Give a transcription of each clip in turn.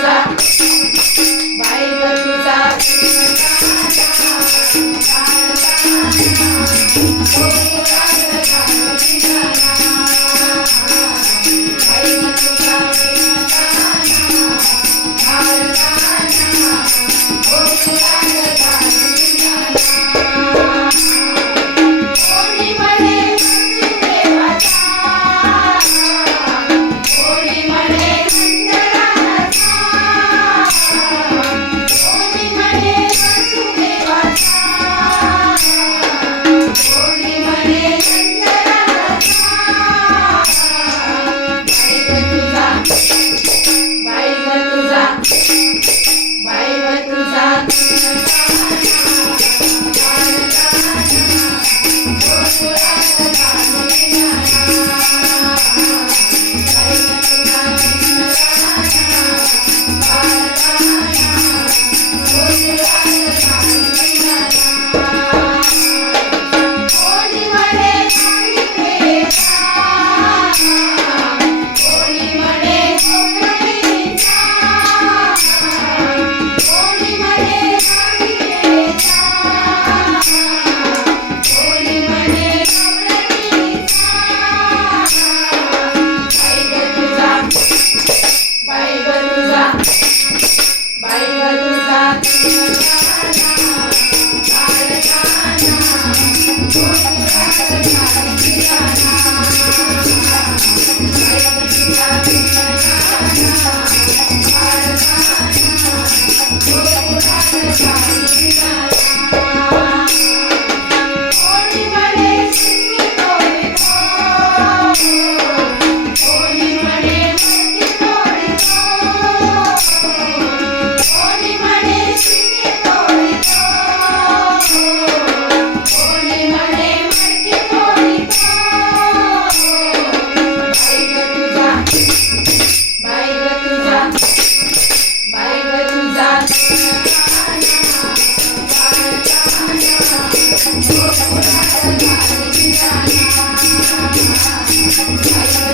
तुझा. बाई तुझा. तुझा बाई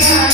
Yeah.